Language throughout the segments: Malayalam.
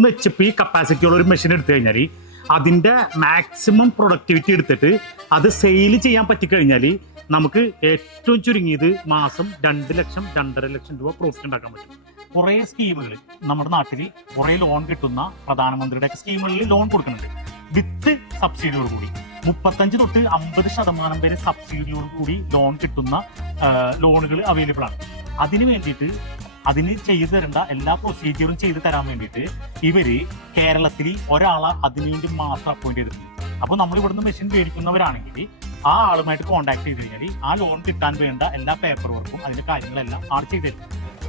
മൂന്ന് എച്ച് പി കപ്പാസിറ്റി ഉള്ള ഒരു മെഷീൻ എടുത്തു കഴിഞ്ഞാൽ അതിന്റെ മാക്സിമം പ്രൊഡക്ടിവിറ്റി എടുത്തിട്ട് അത് സെയിൽ ചെയ്യാൻ പറ്റിക്കഴിഞ്ഞാൽ നമുക്ക് ഏറ്റവും ചുരുങ്ങിയത് മാസം രണ്ട് ലക്ഷം രണ്ടര ലക്ഷം രൂപ പ്രോഫിറ്റ് ഉണ്ടാക്കാൻ പറ്റും. കുറേ സ്കീമുകൾ നമ്മുടെ നാട്ടിൽ കുറേ ലോൺ കിട്ടുന്ന പ്രധാനമന്ത്രിയുടെ സ്കീമുകളിൽ ലോൺ കൊടുക്കുന്നുണ്ട്. വിത്ത് സബ്സിഡിയോട് കൂടി മുപ്പത്തഞ്ച് തൊട്ട് അമ്പത് ശതമാനം വരെ സബ്സിഡിയോട് കൂടി ലോൺ കിട്ടുന്ന ലോണുകൾ അവൈലബിൾ ആണ്. അതിന് വേണ്ടിയിട്ട് അതിന് ചെയ്തു തരേണ്ട എല്ലാ പ്രൊസീജിയറും ചെയ്തു തരാൻ വേണ്ടിയിട്ട് ഇവർ കേരളത്തിൽ ഒരാളെ അതിനു വേണ്ടി മാത്രം അപ്പോയിന്റ് ചെയ്തിട്ടുണ്ട്. അപ്പോൾ നമ്മൾ ഇവിടുന്ന് മെഷീൻ മേടിക്കുന്നവരാണെങ്കിൽ ആ ആളുമായിട്ട് കോൺടാക്ട് ചെയ്ത് കഴിഞ്ഞാൽ ആ ലോൺ കിട്ടാൻ വേണ്ട എല്ലാ പേപ്പർ വർക്കും അതിന്റെ കാര്യങ്ങളെല്ലാം ആർ ചെയ്ത്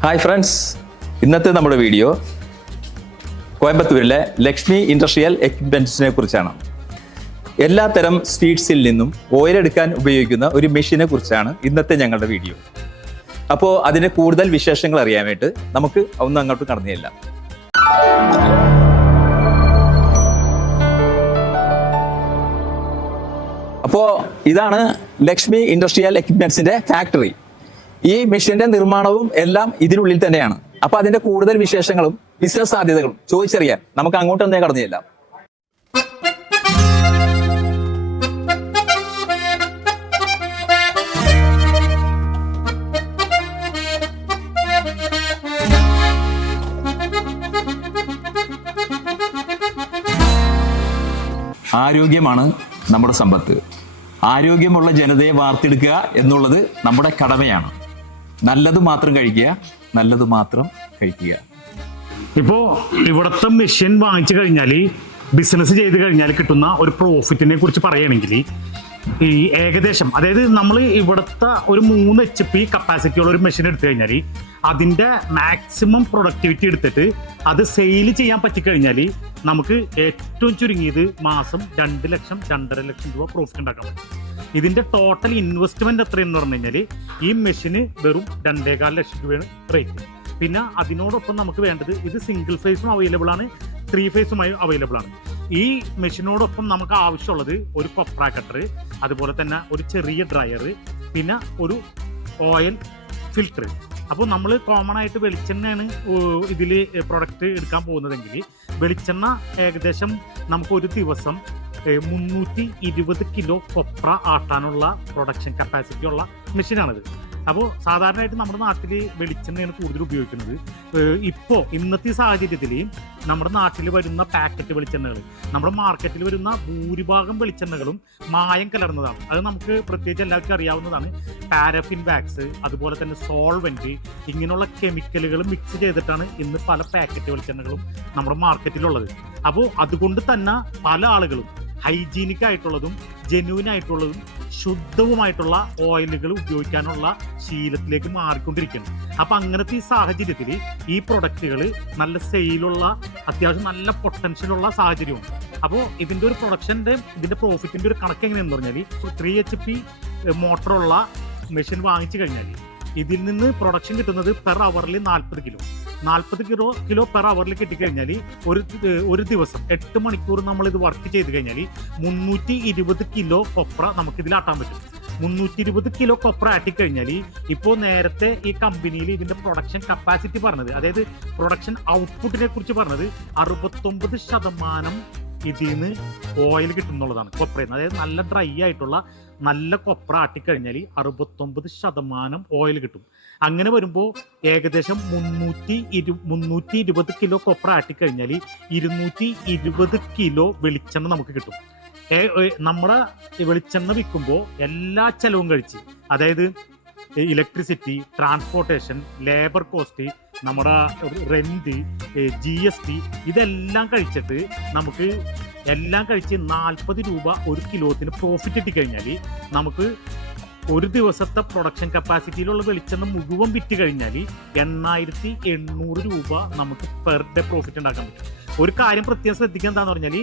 ഹായ് ഫ്രണ്ട്സ് ഇന്നത്തെ നമ്മുടെ വീഡിയോ കോയമ്പത്തൂരിലെ ലക്ഷ്മി ഇൻഡസ്ട്രിയൽ എക്യുപ്മെന്റ്സിനെ കുറിച്ചാണ്. എല്ലാത്തരം സ്വീറ്റ്സിൽ നിന്നും ഓയിലെടുക്കാൻ ഉപയോഗിക്കുന്ന ഒരു മെഷീനെ കുറിച്ചാണ് ഇന്നത്തെ ഞങ്ങളുടെ വീഡിയോ അപ്പോൾ അതിന്റെ കൂടുതൽ വിശേഷങ്ങൾ അറിയാൻ വേണ്ടി നമുക്ക് ഒന്നും അങ്ങോട്ട് കടന്നു അപ്പോ ഇതാണ് ലക്ഷ്മി ഇൻഡസ്ട്രിയൽ എക്യുപ്മെന്റ്സിന്റെ ഫാക്ടറി. ഈ മെഷീന്റെ നിർമ്മാണവും എല്ലാം ഇതിനുള്ളിൽ തന്നെയാണ്. അപ്പൊ അതിന്റെ കൂടുതൽ വിശേഷങ്ങളും ബിസിനസ് സാധ്യതകളും ചോദിച്ചറിയാൻ നമുക്ക് അങ്ങോട്ട് തന്നെ കടന്നു ചെല്ലാം ആരോഗ്യമാണ് നമ്മുടെ സമ്പത്ത്. ആരോഗ്യമുള്ള ജനതയെ വാർത്തെടുക്കുക എന്നുള്ളത് നമ്മുടെ കടമയാണ്. നല്ലത് മാത്രം കഴിക്കുക നല്ലത് മാത്രം കഴിക്കുക. ഇപ്പോ ഇവിടുത്തെ മെഷീൻ വാങ്ങിച്ചു കഴിഞ്ഞാൽ ബിസിനസ് ചെയ്ത് കഴിഞ്ഞാൽ കിട്ടുന്ന ഒരു പ്രോഫിറ്റിനെ കുറിച്ച് പറയുകയാണെങ്കിൽ ഈ ഏകദേശം അതായത് നമ്മൾ ഇവിടുത്തെ ഒരു മൂന്ന് എച്ച് പി കപ്പാസിറ്റി ഉള്ള ഒരു മെഷീൻ എടുത്തു കഴിഞ്ഞാൽ അതിന്റെ മാക്സിമം പ്രൊഡക്ടിവിറ്റി എടുത്തിട്ട് അത് സെയിൽ ചെയ്യാൻ പറ്റിക്കഴിഞ്ഞാൽ നമുക്ക് ഏറ്റവും ചുരുങ്ങിയത് മാസം രണ്ട് ലക്ഷം രണ്ടര ലക്ഷം രൂപ പ്രോഫിറ്റ് ഉണ്ടാക്കാൻ പറ്റും. ഇതിന്റെ ടോട്ടൽ ഇൻവെസ്റ്റ്മെന്റ് എത്രയെന്ന് പറഞ്ഞു കഴിഞ്ഞാൽ ഈ മെഷീന് വെറും രണ്ടേകാൽ ലക്ഷം രൂപയാണ് റേറ്റ് പിന്നെ അതിനോടൊപ്പം നമുക്ക് വേണ്ടത് ഇത് സിംഗിൾ ഫേസും അവൈലബിൾ ആണ് ത്രീ ഫേസുമായി അവൈലബിൾ ആണ്. ഈ മെഷീനോടൊപ്പം നമുക്ക് ആവശ്യമുള്ളത് ഒരു കൊപ്ര കട്ടർ അതുപോലെ തന്നെ ഒരു ചെറിയ ഡ്രയർ പിന്നെ ഒരു ഓയിൽ ഫിൽറ്റർ അപ്പോൾ നമ്മൾ കോമൺ ആയിട്ട് വെളിച്ചെണ്ണയാണ് ഇതിൽ പ്രൊഡക്റ്റ് എടുക്കാൻ പോകുന്നതെങ്കിൽ വെളിച്ചെണ്ണ ഏകദേശം നമുക്ക് ഒരു ദിവസം മുന്നൂറ്റി ഇരുപത് കിലോ കൊപ്ര ആട്ടാനുള്ള പ്രൊഡക്ഷൻ കപ്പാസിറ്റി ഉള്ള മെഷീനാണിത് അപ്പോൾ സാധാരണയായിട്ട് നമ്മുടെ നാട്ടിൽ വെളിച്ചെണ്ണയാണ് കൂടുതൽ ഉപയോഗിക്കുന്നത്. ഇപ്പോൾ ഇന്നത്തെ സാഹചര്യത്തിൽ നമ്മുടെ നാട്ടിൽ വരുന്ന പാക്കറ്റ് വെളിച്ചെണ്ണകൾ നമ്മുടെ മാർക്കറ്റിൽ വരുന്ന ഭൂരിഭാഗം വെളിച്ചെണ്ണകളും മായം കലർന്നതാണ്. അത് നമുക്ക് പ്രത്യേകിച്ച് എല്ലാവർക്കും അറിയാവുന്നതാണ്. പാരഫിൻ വാക്സ് അതുപോലെ തന്നെ സോൾവെന്റ് ഇങ്ങനെയുള്ള കെമിക്കലുകൾ മിക്സ് ചെയ്തിട്ടാണ് ഇന്ന് പല പാക്കറ്റ് വെളിച്ചെണ്ണകളും നമ്മുടെ മാർക്കറ്റിലുള്ളത് അപ്പോൾ അതുകൊണ്ട് തന്നെ പല ആളുകളും ഹൈജീനിക് ആയിട്ടുള്ളതും ജെന്യൂൻ ആയിട്ടുള്ളതും ശുദ്ധവുമായിട്ടുള്ള ഓയിലുകൾ ഉപയോഗിക്കാനുള്ള ശീലത്തിലേക്ക് മാറിക്കൊണ്ടിരിക്കുന്നു. അപ്പൊ അങ്ങനത്തെ ഈ സാഹചര്യത്തിൽ ഈ പ്രൊഡക്റ്റുകൾ നല്ല സെയിലുള്ള അത്യാവശ്യം നല്ല പൊട്ടൻഷ്യലുള്ള സാഹചര്യമാണ് അപ്പോൾ ഇതിന്റെ ഒരു പ്രൊഡക്ഷന്റെ ഇതിന്റെ പ്രോഫിറ്റിന്റെ ഒരു കണക്ക് എങ്ങനെയാണെന്ന് പറഞ്ഞാൽ ത്രീ എച്ച് പി മോട്ടറുള്ള മെഷീൻ വാങ്ങിച്ചു കഴിഞ്ഞാൽ ഇതിൽ നിന്ന് പ്രൊഡക്ഷൻ കിട്ടുന്നത് പെർ അവറിൽ നാൽപ്പത് കിലോ. നാൽപ്പത് കിലോ കിലോ പെർ അവറിൽ കിട്ടിക്കഴിഞ്ഞാൽ ഒരു ഒരു ദിവസം എട്ട് മണിക്കൂർ നമ്മൾ ഇത് വർക്ക് ചെയ്ത് കഴിഞ്ഞാൽ മുന്നൂറ്റി ഇരുപത് കിലോ കൊപ്ര നമുക്ക് ഇതിൽ ആട്ടാൻ പറ്റും. മുന്നൂറ്റി ഇരുപത് കിലോ കൊപ്ര ആട്ടിക്കഴിഞ്ഞാൽ ഇപ്പോൾ നേരത്തെ ഈ കമ്പനിയിൽ ഇതിന്റെ പ്രൊഡക്ഷൻ കപ്പാസിറ്റി പറഞ്ഞത് അതായത് പ്രൊഡക്ഷൻ ഔട്ട്പുട്ടിനെ കുറിച്ച് പറഞ്ഞത് അറുപത്തൊമ്പത് ശതമാനം ഇതിൽ നിന്ന് ഓയിൽ കിട്ടുന്നുള്ളതാണ്. കൊപ്രയിൽ നിന്ന് അതായത് നല്ല ഡ്രൈ ആയിട്ടുള്ള നല്ല കൊപ്ര ആട്ടിക്കഴിഞ്ഞാൽ അറുപത്തൊമ്പത് ശതമാനം ഓയിൽ കിട്ടും. അങ്ങനെ വരുമ്പോൾ ഏകദേശം മുന്നൂറ്റി ഇരു മുന്നൂറ്റി ഇരുപത് കിലോ കൊപ്ര ആട്ടിക്കഴിഞ്ഞാൽ ഇരുന്നൂറ്റി ഇരുപത് കിലോ വെളിച്ചെണ്ണ നമുക്ക് കിട്ടും. നമ്മുടെ വെളിച്ചെണ്ണ വിൽക്കുമ്പോൾ എല്ലാ ചെലവും കഴിച്ച് അതായത് ഇലക്ട്രിസിറ്റി ട്രാൻസ്പോർട്ടേഷൻ ലേബർ കോസ്റ്റ് നമ്മുടെ റെന്റ് ജി എസ് ടി ഇതെല്ലാം കഴിച്ചിട്ട് നമുക്ക് എല്ലാം കഴിച്ച് നാൽപ്പത് രൂപ ഒരു കിലോത്തിന് പ്രോഫിറ്റ് കിട്ടിക്കഴിഞ്ഞാൽ നമുക്ക് ഒരു ദിവസത്തെ പ്രൊഡക്ഷൻ കപ്പാസിറ്റിയിലുള്ള വെളിച്ചെണ്ണ മുഴുവൻ വിറ്റ് കഴിഞ്ഞാൽ എണ്ണായിരത്തി എണ്ണൂറ് രൂപ നമുക്ക് പെർ ഡേ പ്രോഫിറ്റ് ഉണ്ടാക്കാൻ പറ്റും. ഒരു കാര്യം പ്രത്യേകം ശ്രദ്ധിക്കുക എന്താന്ന് പറഞ്ഞാൽ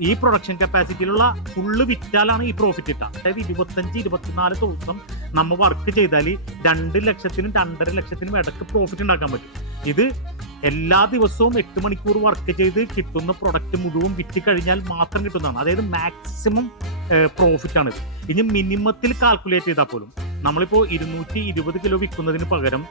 ഈ പ്രൊഡക്ഷൻ കപ്പാസിറ്റിയിലുള്ള ഫുള്ള് വിറ്റാലാണ് ഈ പ്രോഫിറ്റ് കിട്ടുക. അതായത് ഇരുപത്തഞ്ച് ഇരുപത്തിനാല് ദിവസം നമ്മൾ വർക്ക് ചെയ്താൽ രണ്ട് ലക്ഷത്തിനും രണ്ടര ലക്ഷത്തിനും ഇടയ്ക്ക് പ്രോഫിറ്റ് ഉണ്ടാക്കാൻ പറ്റും. ഇത് എല്ലാ ദിവസവും എട്ട് മണിക്കൂർ വർക്ക് ചെയ്ത് കിട്ടുന്ന പ്രൊഡക്റ്റ് മുഴുവൻ വിറ്റ് കഴിഞ്ഞാൽ മാത്രം കിട്ടുന്നതാണ്. അതായത് മാക്സിമം പ്രോഫിറ്റ് ആണ് ഇനി മിനിമത്തിൽ കാൽക്കുലേറ്റ് ചെയ്താൽ പോലും നമ്മളിപ്പോ ഇരുന്നൂറ്റി ഇരുപത് കിലോ വിൽക്കുന്നതിന് പകരം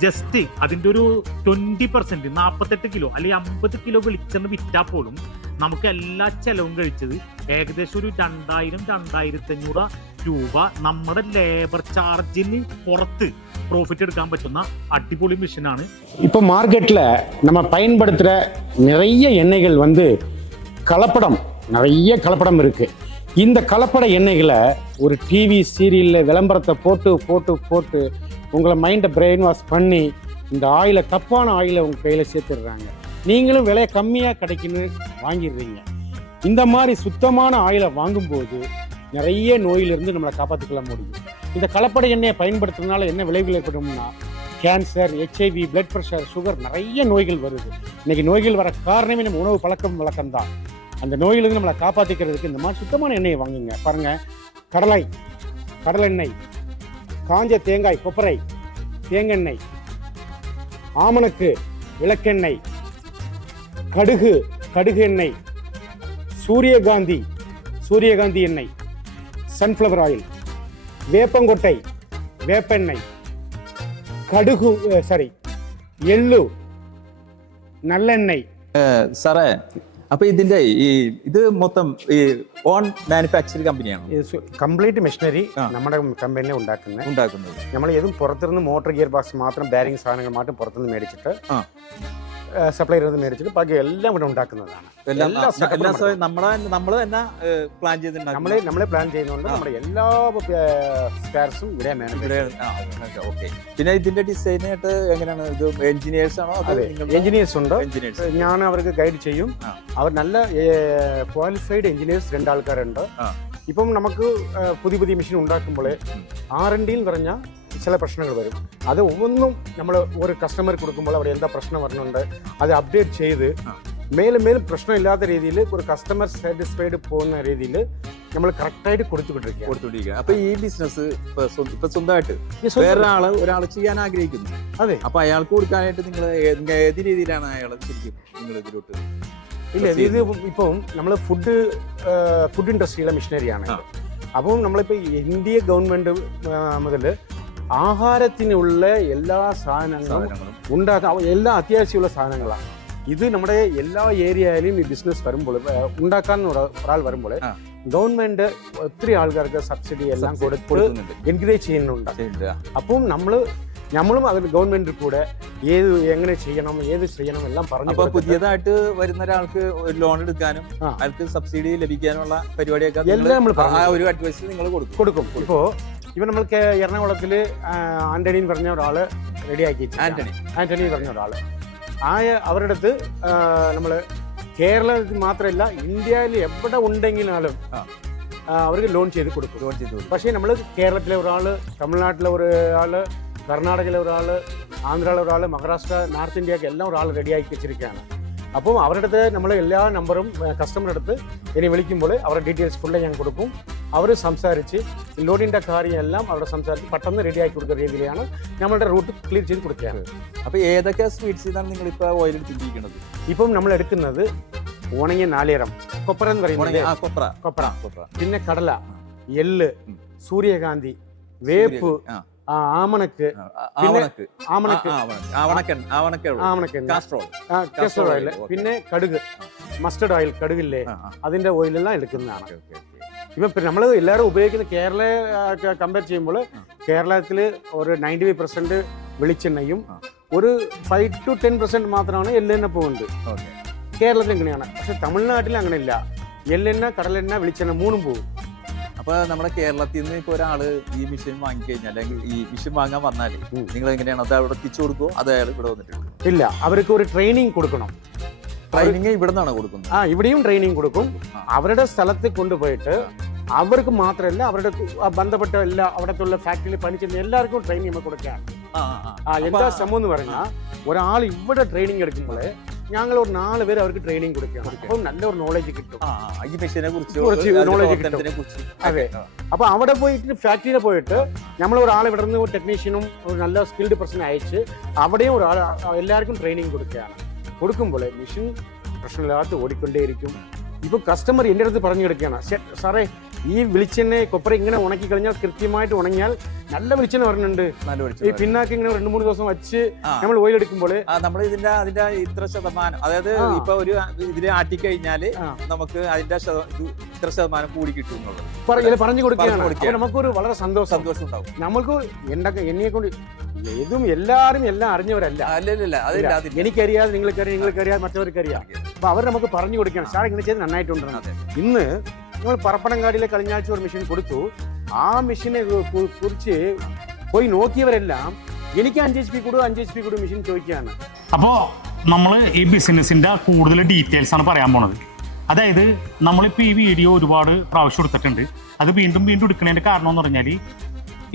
ജസ്റ്റ് അതിന്റെ ഒരു ട്വന്റി പെർസെന്റ് നാൽപ്പത്തെട്ട് കിലോ അല്ലെങ്കിൽ അമ്പത് കിലോ വെളിച്ചെണ്ണ വിറ്റാൽ പോലും നമുക്ക് എല്ലാ ചെലവും കഴിച്ചത് ഏകദേശം ഒരു രണ്ടായിരം രണ്ടായിരത്തി അഞ്ഞൂറ് രൂപ നമ്മുടെ ലേബർ ചാർജിന് പുറത്ത് പ്രോഫിറ്റ് എടുക്കാൻ പറ്റുന്ന അടിപൊളി മെഷീനാണ് இப்போ மார்க்கெட்டில் நம்ம பயன்படுத்துகிற நிறைய எண்ணெய்கள் வந்து கலப்படம் நிறைய கலப்படம் இருக்குது இந்த கலப்பட எண்ணெய்களை ஒரு டிவி சீரியலில் விளம்பரத்தை போட்டு போட்டு போட்டு உங்களை மைண்டை பிரெயின் வாஷ் பண்ணி இந்த ஆயிலை தப்பான ஆயிலை உங்கள் கையில் சேர்த்துடுறாங்க. நீங்களும் விலை கம்மியாக கிடைக்குன்னு வாங்கிடுறீங்க. இந்த மாதிரி சுத்தமான ஆயிலை வாங்கும்போது நிறைய நோயிலிருந்து நம்மளை காப்பாற்றிக்கொள்ள முடியும். இந்த கலப்படை எண்ணெயை பயன்படுத்துறதுனால என்ன விளைவுகள் ஏற்படும்னா cancer HIV blood pressure sugar நிறைய நோய்கள் வருது. இன்றைக்கி நோய்கள் வர காரணமே நம்ம உணவு பழக்கம் வழக்கம் தான் அந்த நோயிலிருந்து நம்மளை காப்பாற்றிக்கிறதுக்கு இந்த மாதிரி சுத்தமான எண்ணெயை வாங்குங்க. பாருங்கள் கடலை கடலெண்ணெய் காஞ்ச தேங்காய் கொப்பரை தேங்கெண்ணெய் ஆமணக்கு விளக்கெண்ணெய் கடுகு கடுகு எண்ணெய் சூரியகாந்தி சூரியகாந்தி எண்ணெய் சன்ஃப்ளவர் ஆயில் வேப்பங்கொட்டை வேப்பெண்ணெய் கடுகு சாரி எள்ளு நல்லெண்ணெய். சர അപ്പൊ ഇതിന്റെ ഈ ഇത് മൊത്തം ഈ ഓൺ മാനുഫാക്ചർ കമ്പനിയാണ് കംപ്ലീറ്റ് മെഷീനറി നമ്മുടെ കമ്പനിയിൽ ഉണ്ടാക്കുന്നത്. ഉണ്ടാക്കുന്നത്. നമ്മൾ ഏതും പുറത്തുനിന്ന് മോട്ടോർ ഗിയർ ബോക്സ് മാത്രം ബാരിങ് സാധനങ്ങൾ മാത്രം പുറത്തുനിന്ന് മേടിച്ചിട്ട് ആ. സപ്ലൈ ചെയ്ത് മേടിച്ചിട്ട് ബാക്കി എല്ലാം ഇവിടെ ഉണ്ടാക്കുന്നതാണ്. എല്ലാം നമ്മളെ നമ്മൾ തന്നെ പ്ലാൻ നമ്മളെ ചെയ്തിട്ടുണ്ടാക്കുന്നത് നമ്മളെ പ്ലാൻ ചെയ്യുന്നുണ്ട്. നമ്മുടെ എല്ലാ സ്പെയർസും ഇവിടെ ഓക്കെ പിന്നെ ഇതിന്റെ ഡിസൈൻ ആയിട്ട് എങ്ങനെയാണ്? ഇത് എഞ്ചിനീയേഴ്സ് ആണോ അതെ എഞ്ചിനീയേഴ്സ് ഉണ്ട്. ഞാൻ അവർക്ക് ഗൈഡ് ചെയ്യും. അവർ നല്ല ക്വാളിഫൈഡ് എഞ്ചിനീയേഴ്സ് രണ്ടാൾക്കാരുണ്ട്. ഇപ്പം നമുക്ക് പുതിയ പുതിയ മെഷീൻ ഉണ്ടാക്കുമ്പോൾ. ആർ എൻ ഡിയിൽ പറഞ്ഞ ചില പ്രശ്നങ്ങൾ വരും. അത് ഒന്നും നമ്മൾ ഒരു കസ്റ്റമർ കൊടുക്കുമ്പോൾ അവിടെ എന്താ പ്രശ്നം വരുന്നുണ്ട് അത് അപ്ഡേറ്റ് ചെയ്ത്. മേലും മേലും പ്രശ്നമില്ലാത്ത രീതിയിൽ ഒരു കസ്റ്റമർ സാറ്റിസ്ഫൈഡ് പോകുന്ന രീതിയിൽ നമ്മൾ കറക്റ്റായിട്ട് കൊടുത്തുകൊണ്ടിരിക്കുക കൊടുത്തുകൊണ്ടിരിക്കുക അപ്പൊ ഈ ബിസിനസ് ഇപ്പൊ സ്വ- ഇപ്പൊ സ്വന്തമായിട്ട് വേറൊരാൾ ഒരാൾ ചെയ്യാൻ ആഗ്രഹിക്കുന്നു. അതെ. അപ്പൊ അയാൾക്ക് കൊടുക്കാനായിട്ട് നിങ്ങൾ ഏത് രീതിയിലാണ് അയാൾ ശരിക്കും നിങ്ങൾ ഇതിലോട്ട് ഇല്ല ഇത് ഇപ്പം നമ്മൾ ഫുഡ് ഫുഡ് ഇൻഡസ്ട്രിയിലെ മിഷനറിയാണ്. അപ്പം നമ്മളിപ്പോൾ ഇന്ത്യ ഗവൺമെന്റ് മുതൽ ആഹാരത്തിനുള്ള എല്ലാ സാധനങ്ങളും ഉണ്ടാക്കാൻ എല്ലാ അത്യാവശ്യമുള്ള സാധനങ്ങളാണ്. ഇത് നമ്മുടെ എല്ലാ ഏരിയയിലും ഈ ബിസിനസ് വരുമ്പോൾ ഉണ്ടാക്കാൻ ഒരാൾ വരുമ്പോൾ ഗവൺമെന്റ് ഒത്തിരി ആൾക്കാർക്ക് സബ്സിഡി എല്ലാം കൊടുത്ത് എൻകറേജ് ചെയ്യുന്നുണ്ട്. അപ്പം നമ്മൾ നമ്മളും അതിൽ ഗവൺമെന്റിൽ കൂടെ ഏത് എങ്ങനെ ചെയ്യണം ഏത് ചെയ്യണം എല്ലാം പറഞ്ഞു അപ്പൊ പുതിയതായിട്ട് വരുന്ന ഒരാൾക്ക് ഒരു ലോൺ എടുക്കാനും. അയാൾക്ക് സബ്സിഡി ലഭിക്കാനുള്ള പരിപാടിയൊക്കെ എല്ലാം നമ്മൾ ഒരു അഡ്വൈസ് നിങ്ങൾ കൊടുക്കും. കൊടുക്കും. ഇപ്പോ ഇപ്പൊ നമ്മൾക്ക് എറണാകുളത്തിൽ ആ, ആന്റണി എന്ന് പറഞ്ഞ ഒരാൾ റെഡിയാക്കി ആന്റണി. ആന്റണി പറഞ്ഞ ഒരാൾ. ആ അവരുടെ അടുത്ത് നമ്മൾ കേരളത്തിൽ മാത്രമല്ല ഇന്ത്യയിൽ എവിടെ. ആ, അവർക്ക് ലോൺ ചെയ്ത് കൊടുക്കും. ലോൺ ചെയ്ത് കൊടുക്കും. പക്ഷേ നമ്മൾ കേരളത്തിലെ ഒരാൾ തമിഴ്നാട്ടിലെ ഒരാൾ കർണാടകയിലെ ഒരാൾ ആന്ധ്രയിലെ ഒരാൾ മഹാരാഷ്ട്ര നോർത്ത് ഇന്ത്യയ്ക്ക് എല്ലാം ഒരാൾ റെഡിയാക്കി വെച്ചിരിക്കുകയാണ്. അപ്പം അവരുടെ അടുത്ത് നമ്മൾ എല്ലാ നമ്പറും കസ്റ്റമറുടെ അടുത്ത് ഇനി വിളിക്കുമ്പോൾ അവരുടെ ഡീറ്റെയിൽസ് ഫുള്ള് ഞാൻ കൊടുക്കും. അവർ സംസാരിച്ച് ലോഡിന്റെ കാര്യമെല്ലാം അവിടെ സംസാരിച്ച് പെട്ടെന്ന് റെഡിയാക്കി കൊടുക്കുന്ന രീതിയിലാണ് നമ്മളുടെ റൂട്ട് ക്ലിയർ ചെയ്ത് കൊടുക്കുകയാണ്. അപ്പോൾ ഏതൊക്കെ സ്വീറ്റ്സ് ഇതാണ് നിങ്ങൾ ഇപ്പൊ ഓയിൽ എടുത്തിരിക്കുന്നത് ഇപ്പം നമ്മൾ എടുക്കുന്നത് ഉണങ്ങിയ നാളികേരം കൊപ്ര എന്ന് പറയുന്നത് കൊപ്ര. കൊപ്പര കൊപ്ര. പിന്നെ കടല എള്ള്. സൂര്യകാന്തി വേപ്പ് ആമണക്ക് ആമണക്ക്. കാസ്ട്രോൾ കാസ്റ്റർ ഓയിൽ പിന്നെ കടുക് മസ്റ്റർഡ് ഓയിൽ കടുകില്ലേ. അതിന്റെ ഓയിലെല്ലാം എടുക്കുന്നതാണ്. ഇപ്പം നമ്മൾ എല്ലാവരും ഉപയോഗിക്കുന്ന കേരള കമ്പയർ ചെയ്യുമ്പോൾ. കേരളത്തിൽ ഒരു നയന്റി ഫൈവ് പെർസെന്റ് വെളിച്ചെണ്ണയും. ഒരു ഫൈവ് ടു ടെൻ പെർസെന്റ് മാത്രമാണ് എള്ളെണ്ണ പോകുന്നത്. കേരളത്തിൽ എങ്ങനെയാണ്? പക്ഷെ തമിഴ്നാട്ടിൽ അങ്ങനെയില്ല. എള്ളെണ്ണ കടലെണ്ണ വെളിച്ചെണ്ണ മൂന്നും പോകും. അപ്പൊ നമ്മുടെ കേരളത്തിൽ നിന്ന് ഇപ്പൊ ഒരാൾ ഈ മിഷീൻ വാങ്ങിക്കഴിഞ്ഞാൽ അല്ലെങ്കിൽ ഈ മിഷീൻ വാങ്ങാൻ വന്നാൽ. നിങ്ങൾ എങ്ങനെയാണ്? അത് അവിടെ തിരിച്ചു കൊടുക്കുമോ അത് അയാൾ ഇവിടെ വന്നിട്ട് ഇല്ല. അവർക്ക് ഒരു ട്രെയിനിങ് കൊടുക്കണം. ട്രെയിനിങ് ഇവിടെ നിന്നാണ് കൊടുക്കുന്നത്? ആ ഇവിടെയും ട്രെയിനിങ് കൊടുക്കും. അവരുടെ സ്ഥലത്ത് കൊണ്ടുപോയിട്ട് അവർക്ക് മാത്രമല്ല അവരുടെ ബന്ധപ്പെട്ട എല്ലാ അവിടത്തുള്ള ഫാക്ടറിയിൽ പണിച്ചെയ്യുന്ന എല്ലാവർക്കും ട്രെയിനിങ് നമ്മൾ കൊടുക്കുകയാണ്. ആ, എന്താ ശ്രമം എന്ന് പറഞ്ഞാൽ ഒരാൾ ഇവിടെ ട്രെയിനിങ് എടുക്കുമ്പോൾ ഞങ്ങൾ ഒരു നാല് പേര് അവർക്ക് ട്രെയിനിങ് കൊടുക്കുകയാണ്. അപ്പം നല്ലൊരു നോളജ് കിട്ടും. ഈ മെഷീനെ കുറിച്ച് കുറച്ച് നോളജ് കിട്ടും. അതെ. അപ്പൊ അവിടെ പോയിട്ട് ഫാക്ടറിയിൽ പോയിട്ട് നമ്മൾ ഒരാൾ ഇവിടെ നിന്ന് ടെക്നീഷ്യനും ഒരു നല്ല സ്കിൽഡ് പേഴ്സൺ അയച്ച് അവിടെയും ഒരാൾ എല്ലാവർക്കും ട്രെയിനിങ് കൊടുക്കുകയാണ്. കൊടുക്കുമ്പോൾ മെഷീൻ പ്രശ്നമില്ലാത്ത ഓടിക്കൊണ്ടേയിരിക്കും. ഇപ്പൊ കസ്റ്റമർ എന്റെ അടുത്ത് പറഞ്ഞു കിടക്കുകയാണ് "ശെ- സാറേ ഈ വെളിച്ചെണ്ണ കൊപ്പര ഇങ്ങനെ ഉണക്കി കഴിഞ്ഞാൽ കൃത്യമായിട്ട് ഉണങ്ങിയാൽ നല്ല വെളിച്ചെണ്ണ വരുന്നുണ്ട് നല്ല ഈ വെളിച്ചം പിന്നാക്ക് ഇങ്ങനെ രണ്ട് മൂന്ന് ദിവസം വെച്ച് നമ്മൾ ഓയിൽ എടുക്കുമ്പോൾ നമ്മൾ ഇതിന്റെ അതിന്റെ ഇത്ര ശതമാനം അതായത്. ഇപ്പൊ ഒരു ഇതിൽ ആട്ടിക്കഴിഞ്ഞാൽ. നമുക്ക് അതിന്റെ ഇത്ര ശതമാനം കൂടി കിട്ടും പറഞ്ഞു കൊടുക്കുകയാണ്. നമുക്കൊരു വളരെ സന്തോഷം. സന്തോഷം ഉണ്ടാവും. നമ്മൾക്ക് എന്തൊക്കെ എന്നെ കൊണ്ട് ഏതും എല്ലാവരും എല്ലാം അറിഞ്ഞവരല്ല. എനിക്കറിയാതെ നിങ്ങൾക്കറിയാം നിങ്ങൾക്കറിയാതെ മറ്റവർക്കറിയാം. അപ്പൊ അവർ നമുക്ക് പറഞ്ഞു കൊടുക്കണം സാർ ഇങ്ങനെ ചെയ്ത് നന്നായിട്ടുണ്ട്. അതെ. ഇന്ന് നമ്മൾ പറപ്പനങ്കാടിയിലെ കളിഞ്ഞാഴ്ച ഒരു മെഷീൻ കൊടുത്തു. ആ മെഷീനെ കുറിച്ച് പോയി നോക്കിയവരെല്ലാം എനിക്ക് അഞ്ച് എച്ച് പി കൂടും അഞ്ച് എച്ച് പി കൂടും മെഷീൻ ചോദിക്കുകയാണ്. അപ്പോൾ നമ്മൾ ഈ ബിസിനസിന്റെ കൂടുതൽ ഡീറ്റെയിൽസ് ആണ് പറയാൻ പോണത്. അതായത് നമ്മളിപ്പോൾ ഈ വീഡിയോ ഒരുപാട് പ്രാവശ്യം എടുത്തിട്ടുണ്ട്. അത് വീണ്ടും വീണ്ടും എടുക്കുന്നതിന്റെ കാരണം എന്ന് പറഞ്ഞാൽ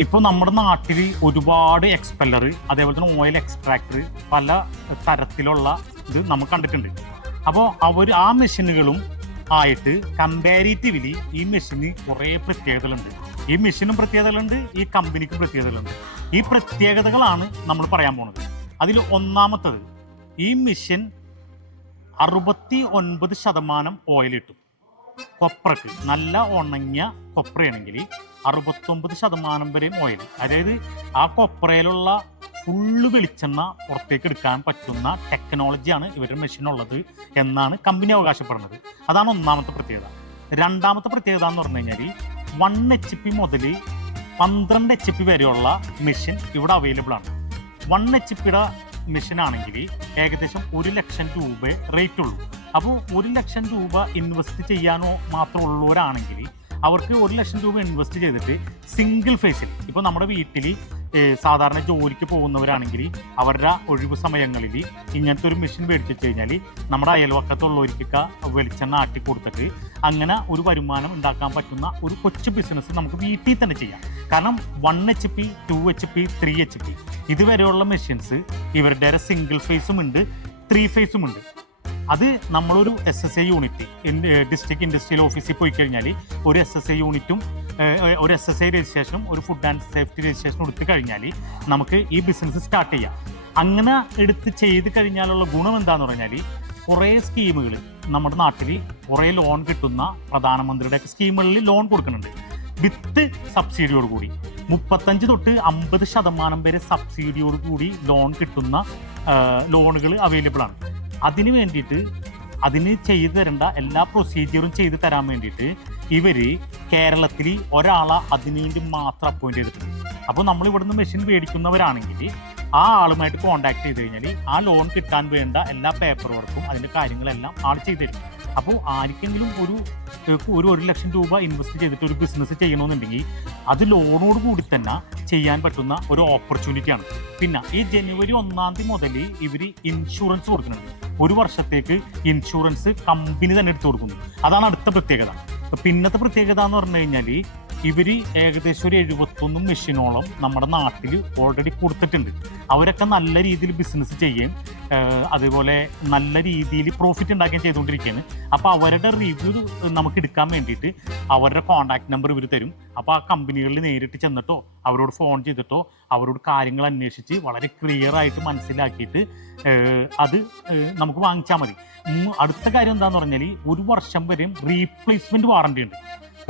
ഇപ്പോൾ നമ്മുടെ നാട്ടിൽ ഒരുപാട് എക്സ്പെല്ലർ അതേപോലെ തന്നെ ഓയിൽ എക്സ്ട്രാക്ടർ പല തരത്തിലുള്ള ഇത് നമ്മൾ കണ്ടിട്ടുണ്ട്. അപ്പോൾ അവർ ആ മെഷീനുകളും ആയിട്ട് കമ്പാരിറ്റീവ്ലി ഈ മെഷീന് കുറേ പ്രത്യേകതകളുണ്ട്. ഈ മെഷീനും പ്രത്യേകതകളുണ്ട് ഈ കമ്പനിക്കും പ്രത്യേകതകളുണ്ട്. ഈ പ്രത്യേകതകളാണ് നമ്മൾ പറയാൻ പോണത്. അതിൽ ഒന്നാമത്തത് ഈ മെഷീൻ അറുപത്തി ഒൻപത് ശതമാനം ഓയിൽ ഇട്ടു. കൊപ്രക്ക് നല്ല ഉണങ്ങിയ കൊപ്രയാണെങ്കിൽ അറുപത്തൊമ്പത് ശതമാനം വരെയും ഓയിൽ അതായത് ആ കൊപ്രയിലുള്ള ഫുള്ള് വെളിച്ചെണ്ണ പുറത്തേക്ക് എടുക്കാൻ പറ്റുന്ന ടെക്നോളജിയാണ് ഇവരുടെ മെഷീൻ ഉള്ളത് എന്നാണ് കമ്പനി അവകാശപ്പെടുന്നത്. അതാണ് ഒന്നാമത്തെ പ്രത്യേകത. രണ്ടാമത്തെ പ്രത്യേകത എന്ന് പറഞ്ഞു കഴിഞ്ഞാൽ വൺ എച്ച് പി മുതൽ പന്ത്രണ്ട് എച്ച് പി വരെയുള്ള മെഷീൻ ഇവിടെ അവൈലബിൾ ആണ്. വൺ എച്ച് പിയുടെ മെഷീൻ ആണെങ്കിൽ ഏകദേശം ഒരു ലക്ഷം രൂപ റേറ്റ് ഉള്ളൂ. അപ്പോൾ ഒരു ലക്ഷം രൂപ ഇൻവെസ്റ്റ് ചെയ്യാനോ മാത്രം ഉള്ളവരാണെങ്കിൽ അവർക്ക് ഒരു ലക്ഷം രൂപ ഇൻവെസ്റ്റ് ചെയ്തിട്ട് സിംഗിൾ ഫേസിൽ ഇപ്പോൾ നമ്മുടെ വീട്ടിൽ സാധാരണ ജോലിക്ക് പോകുന്നവരാണെങ്കിൽ അവരുടെ ഒഴിവ് സമയങ്ങളിൽ ഇങ്ങനത്തെ ഒരു മെഷീൻ മേടിച്ചു കഴിഞ്ഞാൽ നമ്മുടെ അയൽവക്കത്തുള്ളവർക്കൊക്കെ വെളിച്ചെണ്ണ ആട്ടി കൊടുത്തിട്ട് അങ്ങനെ ഒരു വരുമാനം ഉണ്ടാക്കാൻ പറ്റുന്ന ഒരു കൊച്ചു ബിസിനസ് നമുക്ക് വീട്ടിൽ തന്നെ ചെയ്യാം. കാരണം one H P two H P three H P ഇതുവരെയുള്ള മെഷീൻസ് ഇവരുടെ സിംഗിൾ ഫേസും ഉണ്ട് ത്രീ ഫേസും ഉണ്ട്. അത് നമ്മളൊരു S S I unit district industrial ഓഫീസിൽ പോയി കഴിഞ്ഞാൽ ഒരു എസ് എസ് ഐ യൂണിറ്റും ഒരു എസ് എസ് ഐ രജിസ്ട്രേഷനും ഒരു ഫുഡ് ആൻഡ് സേഫ്റ്റി രജിസ്ട്രേഷനും എടുത്തു കഴിഞ്ഞാൽ നമുക്ക് ഈ ബിസിനസ് സ്റ്റാർട്ട് ചെയ്യാം. അങ്ങനെ എടുത്ത് ചെയ്ത് കഴിഞ്ഞാലുള്ള ഗുണം എന്താണെന്ന് പറഞ്ഞാൽ കുറേ സ്കീമുകൾ നമ്മുടെ നാട്ടിൽ കുറേ ലോൺ കിട്ടുന്ന പ്രധാനമന്ത്രിയുടെ സ്കീമുകളിൽ ലോൺ കൊടുക്കുന്നുണ്ട്. വിത്ത് സബ്സിഡിയോട് കൂടി. മുപ്പത്തഞ്ച് തൊട്ട് അമ്പത് ശതമാനം വരെ സബ്സിഡിയോട് കൂടി ലോൺ കിട്ടുന്ന ലോണുകൾ അവൈലബിൾ ആണ്. അതിന് വേണ്ടിയിട്ട് അതിന് ചെയ്തു തരേണ്ട എല്ലാ പ്രൊസീജിയറും ചെയ്തു തരാൻ വേണ്ടിയിട്ട് ഇവർ കേരളത്തിൽ ഒരാളെ അതിനു വേണ്ടി മാത്രം അപ്പോയിന്റ് ചെയ്തിട്ടുണ്ട്. അപ്പോൾ നമ്മൾ ഇവിടുന്ന് മെഷീൻ മേടിക്കുന്നവരാണെങ്കിൽ ആ ആളുമായിട്ട് കോൺടാക്ട് ചെയ്ത് കഴിഞ്ഞാൽ ആ ലോൺ കിട്ടാൻ വേണ്ട എല്ലാ പേപ്പർ വർക്കും അതിന്റെ കാര്യങ്ങളെല്ലാം ആൾ ചെയ്തു തരും. അപ്പോൾ ആർക്കെങ്കിലും ഒരു ഒരു ഒരു ലക്ഷം രൂപ ഇൻവെസ്റ്റ് ചെയ്തിട്ട് ഒരു ബിസിനസ് ചെയ്യണമെന്നുണ്ടെങ്കിൽ അത് ലോണോട് കൂടി തന്നെ ചെയ്യാൻ പറ്റുന്ന ഒരു ഓപ്പർച്യൂണിറ്റിയാണ് പിന്നെ ഈ ജനുവരി ഒന്നാം തീയതി മുതൽ ഇവർ ഇൻഷുറൻസ് കൊടുക്കുന്നുണ്ട്. ഒരു വർഷത്തേക്ക് ഇൻഷുറൻസ് കമ്പനി തന്നെ എടുത്തു കൊടുക്കുന്നു. അതാണ് അടുത്ത പ്രത്യേകത. പിന്നത്തെ പ്രത്യേകത എന്ന് പറഞ്ഞു കഴിഞ്ഞാൽ ഇവർ ഏകദേശം ഒരു എഴുപത്തൊന്ന് മെഷീനോളം നമ്മുടെ നാട്ടിൽ ഓൾറെഡി കൊടുത്തിട്ടുണ്ട്. അവരൊക്കെ നല്ല രീതിയിൽ ബിസിനസ് ചെയ്യുകയും അതുപോലെ നല്ല രീതിയിൽ പ്രോഫിറ്റ് ഉണ്ടാക്കുകയും ചെയ്തുകൊണ്ടിരിക്കുകയാണ്. അപ്പോൾ അവരുടെ റിവ്യൂ നമുക്ക് എടുക്കാൻ വേണ്ടിയിട്ട് അവരുടെ കോൺടാക്ട് നമ്പർ ഇവർ തരും. അപ്പോൾ ആ കമ്പനികളിൽ നേരിട്ട് ചെന്നിട്ടോ അവരോട് ഫോൺ ചെയ്തിട്ടോ അവരോട് കാര്യങ്ങൾ അന്വേഷിച്ച് വളരെ ക്ലിയർ ആയിട്ട് മനസ്സിലാക്കിയിട്ട് അത് നമുക്ക് വാങ്ങിച്ചാൽ മതി. അടുത്ത കാര്യം എന്താണെന്ന് പറഞ്ഞാൽ ഒരു വർഷം വരെയും റീപ്ലേസ്മെന്റ് വാറണ്ടി ഉണ്ട്.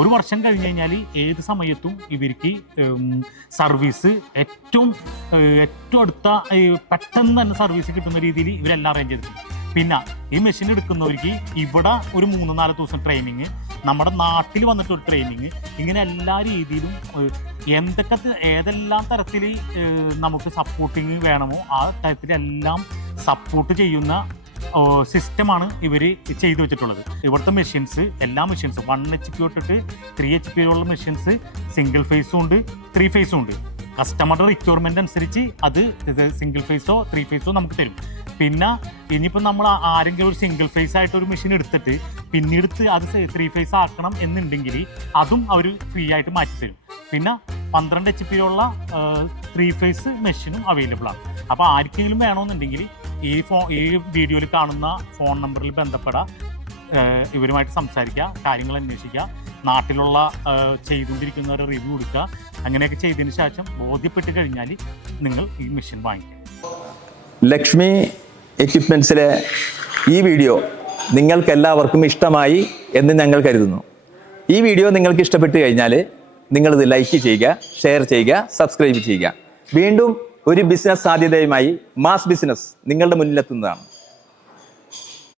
ഒരു വർഷം കഴിഞ്ഞ് കഴിഞ്ഞാൽ ഏത് സമയത്തും ഇവർക്ക് സർവീസ് ഏറ്റവും ഏറ്റവും അടുത്ത പെട്ടെന്ന് തന്നെ സർവീസ് കിട്ടുന്ന രീതിയിൽ ഇവരെല്ലാം അറേഞ്ച് ചെയ്തിട്ടുണ്ട്. പിന്നെ ഈ മെഷീൻ എടുക്കുന്നവർക്ക് ഇവിടെ ഒരു മൂന്ന് നാല് ദിവസം ട്രെയിനിങ് നമ്മുടെ നാട്ടിൽ വന്നിട്ട് ഒരു ട്രെയിനിങ് ഇങ്ങനെ എല്ലാ രീതിയിലും എന്തൊക്കെ ഏതെല്ലാം തരത്തിൽ നമുക്ക് സപ്പോർട്ടിങ് വേണമോ ആ തരത്തിലെല്ലാം സപ്പോർട്ട് ചെയ്യുന്ന സിസ്റ്റമാണ് ഇവർ ചെയ്തു വെച്ചിട്ടുള്ളത്. ഇവിടുത്തെ മെഷീൻസ് എല്ലാ മെഷീൻസ് വൺ എച്ച് പി തൊട്ടിട്ട് ത്രീ എച്ച് പി ഉള്ള മെഷീൻസ് സിംഗിൾ ഫേസും ഉണ്ട് ത്രീ ഫേസും ഉണ്ട്. കസ്റ്റമറുടെ റിക്വയർമെന്റ് അനുസരിച്ച് അത് സിംഗിൾ ഫേസോ ത്രീ ഫേസോ നമുക്ക് തരും. പിന്നെ ഇനിയിപ്പോൾ നമ്മൾ ആരെങ്കിലും ഒരു സിംഗിൾ ഫേസ് ആയിട്ട് ഒരു മെഷീൻ എടുത്തിട്ട് പിന്നീട് അത് ത്രീ ഫേസ് ആക്കണം എന്നുണ്ടെങ്കിൽ അതും അവർ ഫ്രീ ആയിട്ട് മാറ്റി തരും. പിന്നെ പന്ത്രണ്ട് എച്ച് ഉള്ള ത്രീ ഫേസ് മെഷീനും അവൈലബിൾ ആണ്. അപ്പോൾ ആർക്കെങ്കിലും വേണമെന്നുണ്ടെങ്കിൽ ഈ ഫോ ഈ വീഡിയോയിൽ കാണുന്ന ഫോൺ നമ്പറിൽ ബന്ധപ്പെടാം. ഇവരുമായിട്ട് സംസാരിക്കുക കാര്യങ്ങൾ അന്വേഷിക്കുക നാട്ടിലുള്ള ചെയ്തുകൊണ്ടിരിക്കുന്ന ചെയ്തുകൊണ്ടിരിക്കുന്നവരെ റിവ്യൂ കൊടുക്കുക അങ്ങനെയൊക്കെ ചെയ്തതിന് ശേഷം ബോധ്യപ്പെട്ട് കഴിഞ്ഞാൽ നിങ്ങൾ ഈ മെഷീൻ വാങ്ങിക്കുക ലക്ഷ്മി എക്യുപ്മെൻസിലെ ഈ വീഡിയോ നിങ്ങൾക്കെല്ലാവർക്കും ഇഷ്ടമായി എന്ന് ഞങ്ങൾ കരുതുന്നു. ഈ വീഡിയോ നിങ്ങൾക്ക് ഇഷ്ടപ്പെട്ട് കഴിഞ്ഞാൽ നിങ്ങളിത് ലൈക്ക് ചെയ്യുക ഷെയർ ചെയ്യുക സബ്സ്ക്രൈബ് ചെയ്യുക. വീണ്ടും ഒരു ബിസിനസ് സാധ്യതയുമായി മാസ് ബിസിനസ് നിങ്ങളുടെ മുന്നിലെത്തുന്നതാണ്.